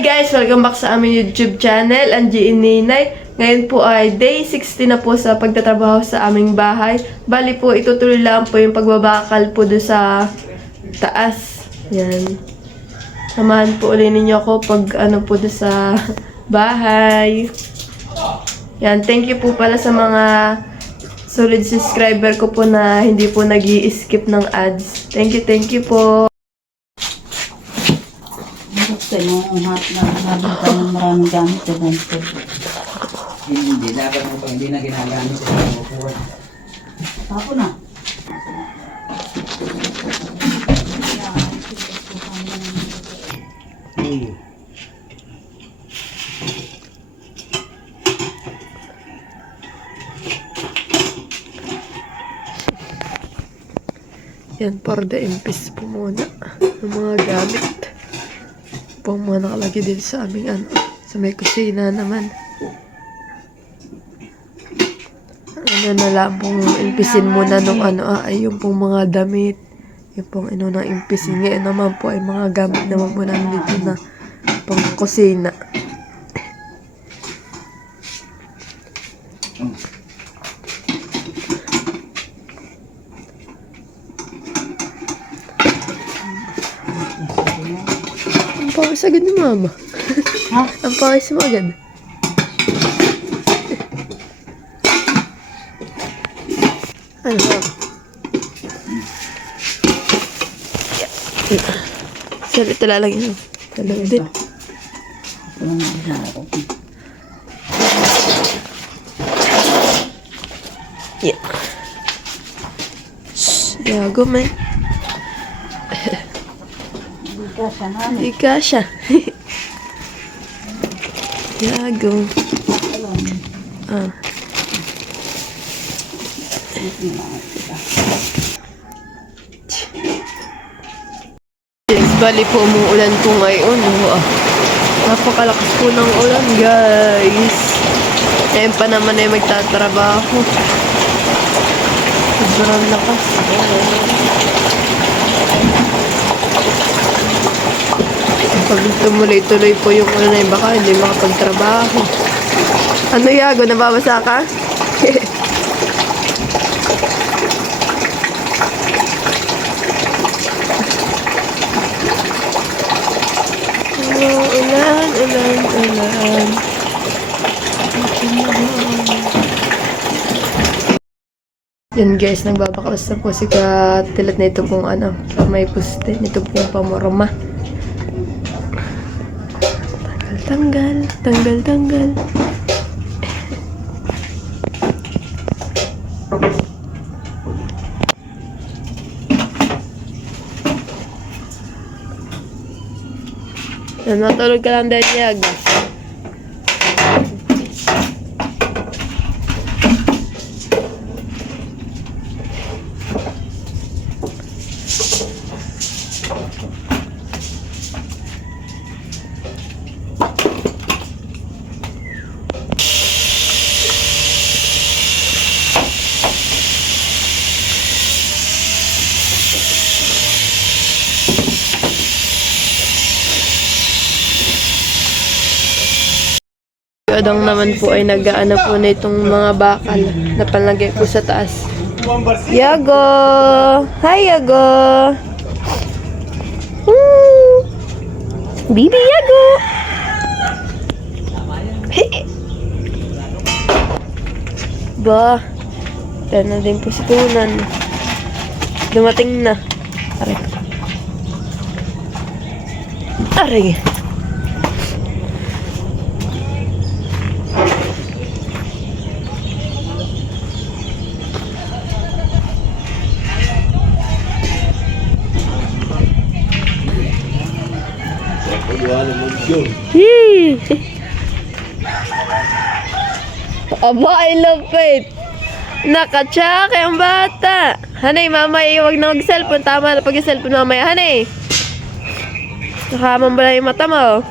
Hi guys! Welcome back sa aming YouTube channel, Angie Ninay. Ngayon po ay day 60 na po sa pagtatrabaho sa aming bahay. Bali po, itutuloy lang po yung pagbabakal po doon sa taas. Yan. Samahan po ulit ninyo ako pag ano po doon sa bahay. Yan. Thank you po pala sa mga solid subscriber ko po na hindi po nag-i-skip ng ads. Thank you po. Gusto mo habang tayo ng maraming gamit sa ganito. Hindi, dapat mo pag hindi na ginagamit sa upuan. Tapo na. Yan, para the impis po muna ng mga gamit. Po mga nakalagay din sa aming ano, sa may kusina naman. Ano na lang pong impisin muna nung ano, ay yung pong mga damit. Yung pong ano na impisin. Ngayon naman po ay mga gamit naman po namin dito na pang kusina. Ang pawis agad ni mama. Ha? Ang pawis mo agad. Ano ba? Sorry, ito lang yun. Talagang din. Yeah. Shhh, gago man. Hindi ka siya. Gago. Ah. Yes, bali po umuulan po ngayon. Napakalakas po ng ulan, guys. Ngayon pa naman ay magtatrabaho. Sobrang lakas. Pag tumuloy-tuloy po yung ulan ay baka hindi makapagtrabaho. Ano yago? Nababasa ka? Ulan. Yan guys, nagbabakalas na po si Katilat na ito pong ano, may puste, nito pong pamorma. Tanggal. Natulog ka lang dahil yag. Adang naman po ay nag-aano po na itong mga bakal na palagay po sa taas. Yago! Hi, Yago! Woo! Bibi Yago! Hey! Ba? Yan na din po si Tunan. Dumating na. Aray! Aba, I love it. Nakachake ang bata. Hanay, mamay, huwag na mag-cellphone. Tama na pag-cellphone mamaya. Hanay. Nakamambala yung mata mo.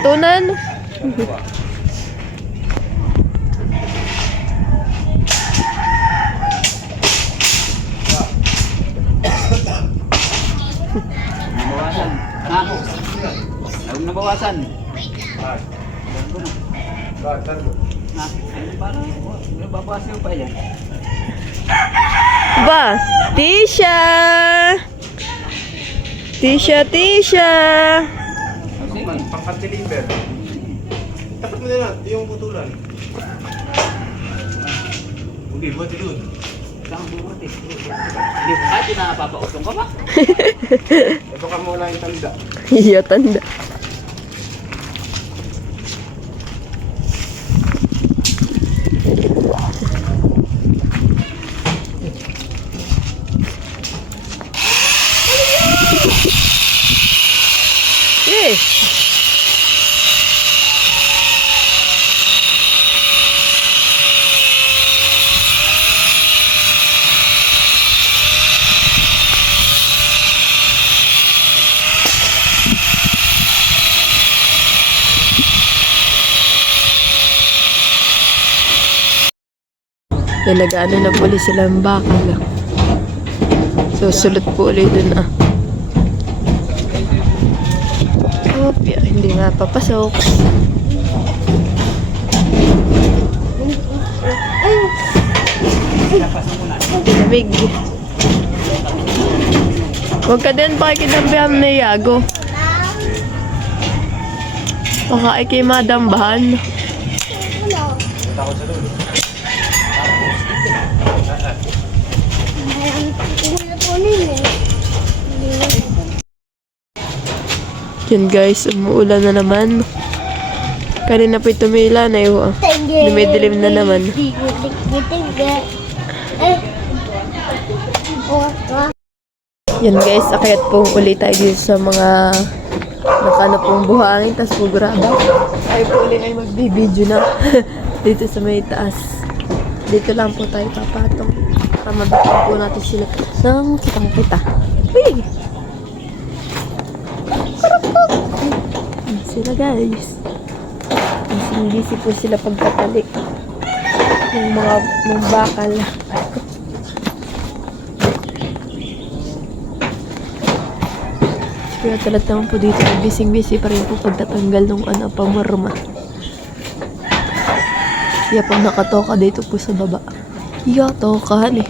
Tunan. Ha? Huwag na bawasan. Ha? Ano para? Babawasan pa yan. Ba, Tisha! Tisha, Tisha! Pangka-deliver. Tapat mo na lang, yung putulan. Hindi, buhat doon. Saan buhat eh? Hindi mo kahit napapautong ka ba? Ito ka mo lang yung tanda. Iya, tanda. Eh! Yan, nag-ano na po ulit silang bakal. Susulot po ulit dun Opya, hindi nga papasok. Lamig. Huwag ka din pakikidambihan na Yago. Baka ikay madambahan. Yan guys, umuulan na naman. Kanina po'y tumila na yun. Dumidilim na naman. Yan guys, akyat po ulit tayo dito sa mga nakano pong buhangin, tas po graba. Tayo po ulit ay magbibideo na dito sa may taas. Dito lang po tayo papatong para mabigyan po natin sila ng kitang kita. Uy! Yan sila guys. Busy po sila pagkatali ng bakal. Kaya talat naman po dito, busy pa rin po pagtatanggal ng pamarma. Kaya pag nakatoka dito po sa baba. Iya, tokahan eh.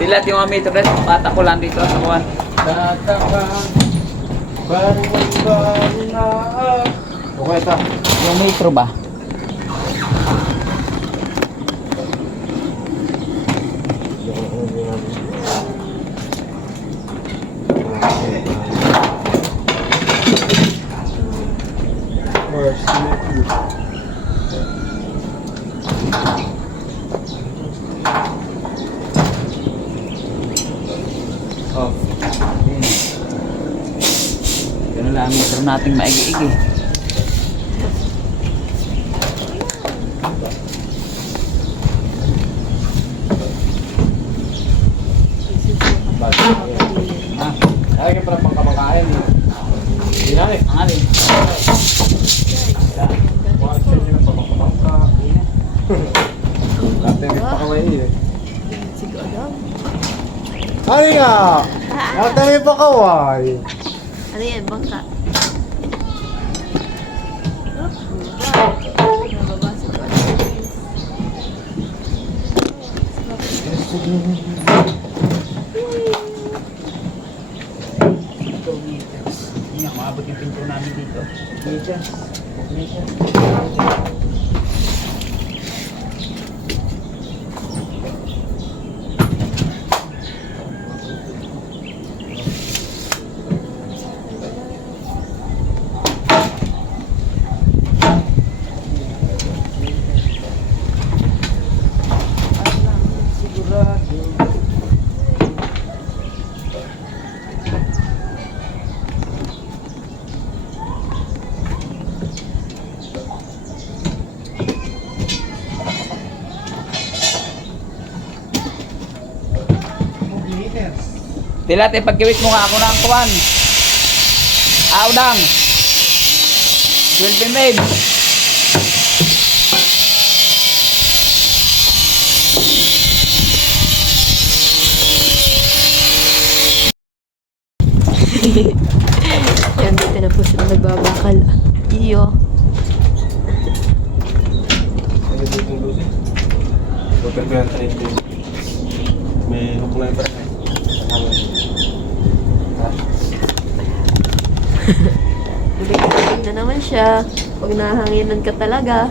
Tilat yung mga metro guys, pata ko lang dito sa kuwan. Okay, ito. Yung metro ba? Oh. Ganun lang ang metro nating maigi-igi. Ah, ay ka pala pang kamakain eh. Hindi na eh. Ang alin? Mga siya nyo ng pamangka. Dati may pakaway eh. Ano nga? Dati may pakaway. Ano yan, bangka? maabot yung pinto namin dito. Okay siya. Okay siya. Dilate, pagkiwit mo nga ako ng kuwan. Audang. Will be made. Yan, dito na po sila nagbabakal. Iyo. Ano dito yung lusin? Hotel ko yung 30. May hook na iba. Bibig na naman siya. Pag nahanginan ka talaga.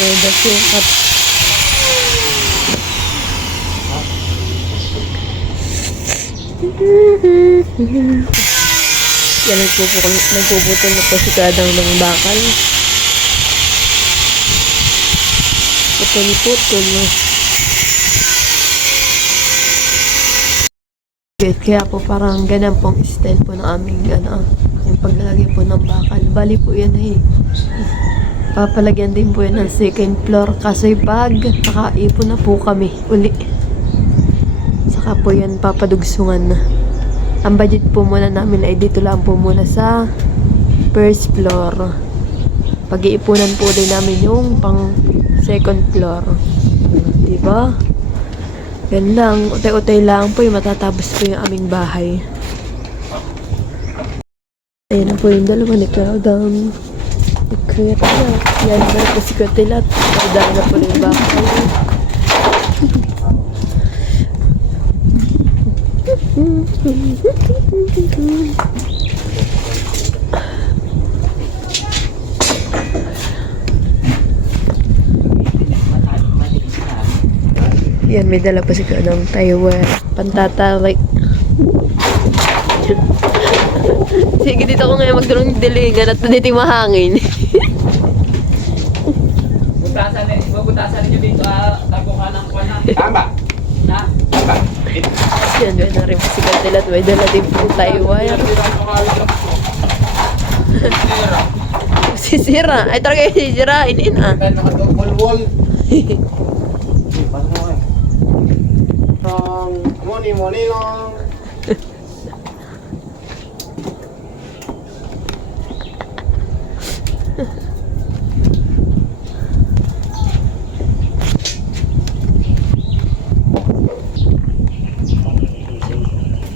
So, that's yung cut. Yan, nagpuputol na po si Kadang ng bakal. Putol-putol. Kaya po parang ganun pong style po ng aming yung paglalagay po ng bakal. Bali po yan papalagyan din po yan ng second floor kasi pag nakaipon na po kami uli. Saka po yan papadugsungan na. Ang budget po muna namin ay dito lang po muna sa first floor. Pag-iipunan po din namin yung pang second floor. Diba? Yan lang. Utay-utay lang po yung matatapos po yung aming bahay. Ayan na po yung dalawa ni Kadang. Kuya Tilat. Yan na po si Kuya Tilat. Kadang na po yung bakal. Yan, may dala pa si Kadang Taiwan. Pantatalik. Sige, dito ako ngayon magdulong dilingan at dito yung mahangin. Bubutasan niyo dito, tago ka ng kuwan na. Tama! Na? Tama! Yan, may na rin po si Katilat. May dala din po Taiwan. Sisira. Ay, talaga yung sisira. Inin ah. Nakatulwol-wol! Pasok mo kayo. Morning lang!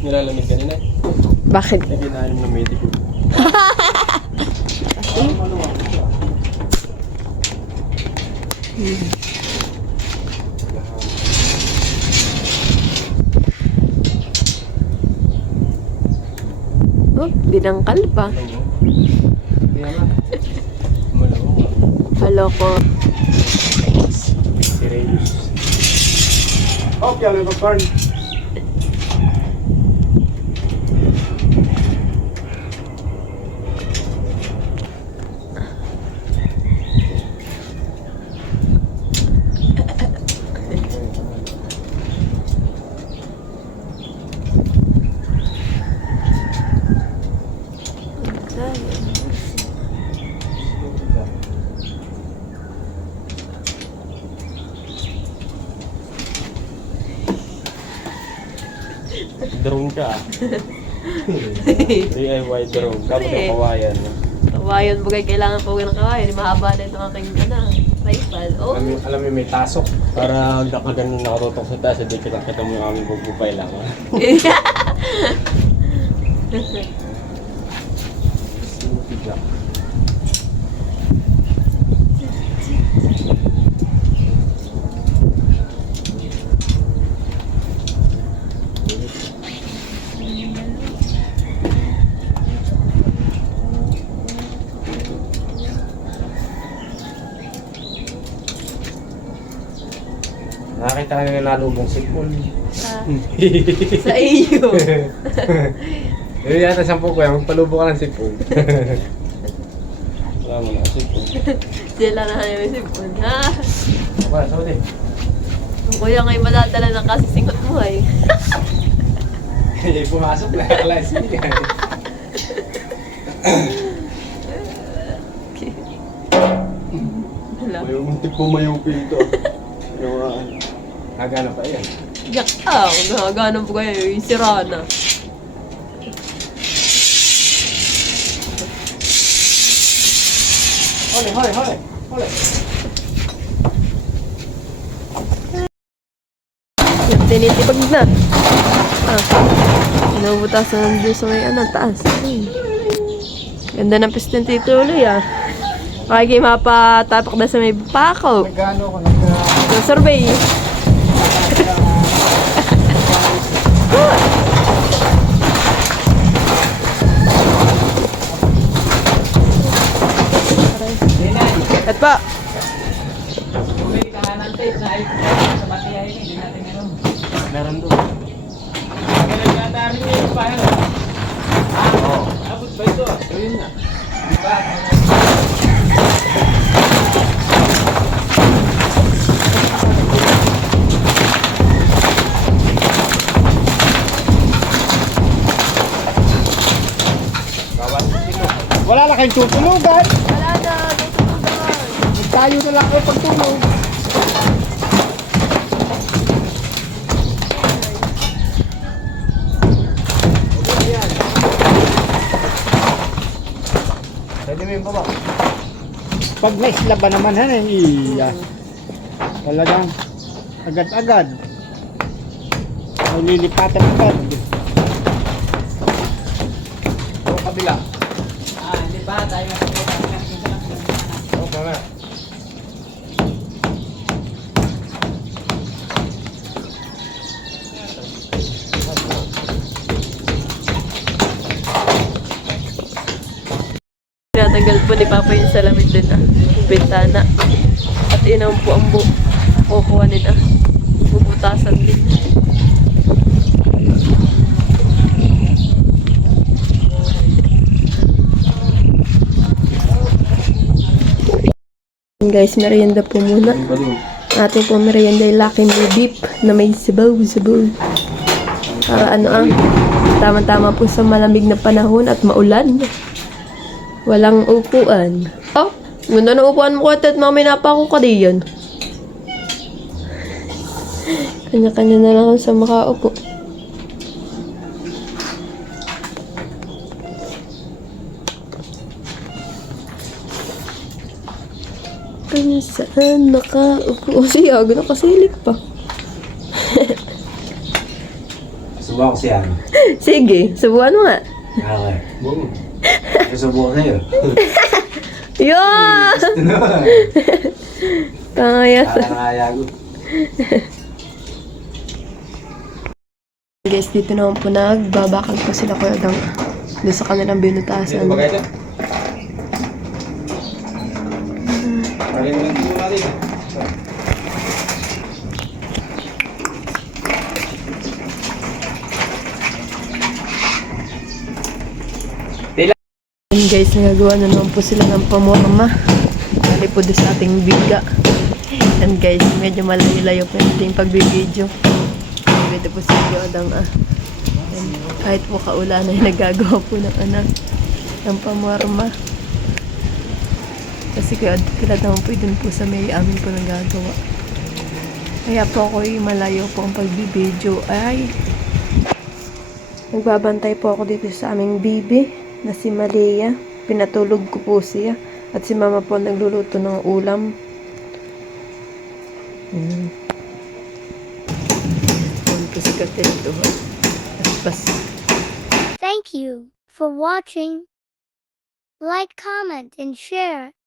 Nilalamig ka nila. Bakit? Hindi na alam ng medical. Oh, dinangkal pa. Malawa. Halo ko. Si Reyes. Okay, I'll have a burn. drone ka. DIY drone. Tapos yung kawayan. Kawayan mo kayo, kailangan po ng kawayan. Mahaba na itong aking tripod. Oh. Alam mo may tasok. Para nakaganon nakatutok sa taas, hindi kita mo yung aming bugupay lang. Nakakita ka na nalubong sipon. Sa iyo. Yun yata 10 ko yan, magpalubo ka ng sipon. Wala mo na kasi po. Sila na yung sipon. Ha? Wala, sabi din. Ang kuya ngayon madadala ng kasi singot mo eh. Kaya pumasok na klase niya. Wala. May muntik po mayupi ito. Gawaan. Nagana pa yan. Yak ah, nagagana po kayo. Sira na. Hole, hole, hole. Hole. Tinitipag na. Inubutasan ng Diyos sa may taas. Ganda ng piston tituloy ah. Kaya kayo mapatapak na sa may pako. Nagano ko So, survey. At pa. Bumili ka nga ng tape na ay sa batiyahin eh. Hindi natin meron. Meron doon. Ganun nga namin yung paano. Oo. Abot ba ito? Yun nga. Diba? Wala na kayong tutulugan. Wala na. Tayo na lang ako pagtulog. Pwede mo yung baba. Pag may slaba naman iya. Talagang agad-agad. May lilipatan agad. O kabila. Hindi ba? Tayo nga O kabila. Tinatanggal po ni Papa yung salamin din bintana. At inaw po ang kukuhanin bubutasan din. Guys, merienda po muna. Ating po merienda ay Lucky Me Beef na may sabaw-sabaw. Para tama-tama po sa malamig na panahon at maulan. Walang upuan. Oh, ganda ng upuan mo at mamay napako ka diyan. Kanya-kanya na lang sa makaupo. Kanya saan nakaupo. O siya, gano'n kasilip pa. Subukan ko siya. Sige, subukan mo nga. Okay. Boom. Subukan kayo. Yeah! Kaya sa... Nakakayago. Guys, dito naman po nagbabakal po sila Kuya Dang. Doon sa kanilang binutasan. And guys, nagagawa na naman po sila ng pamorma. Bali po doon sa ating biga. And guys, medyo malayo-layo po yung ating pagbibideo. Dito po si Yodang And kahit po kaulan ay nagagawa po ng pamorma. Kasi kaya naman po dun po sa may amin po nagagawa. Kaya po ako malayo po ang pagbibideo ay Nagbabantay po ako dito sa aming bibi na si Malia. Pinatulog ko po siya. At si Mama po nagluluto ng ulam. Thank you for watching. Like, comment, and share.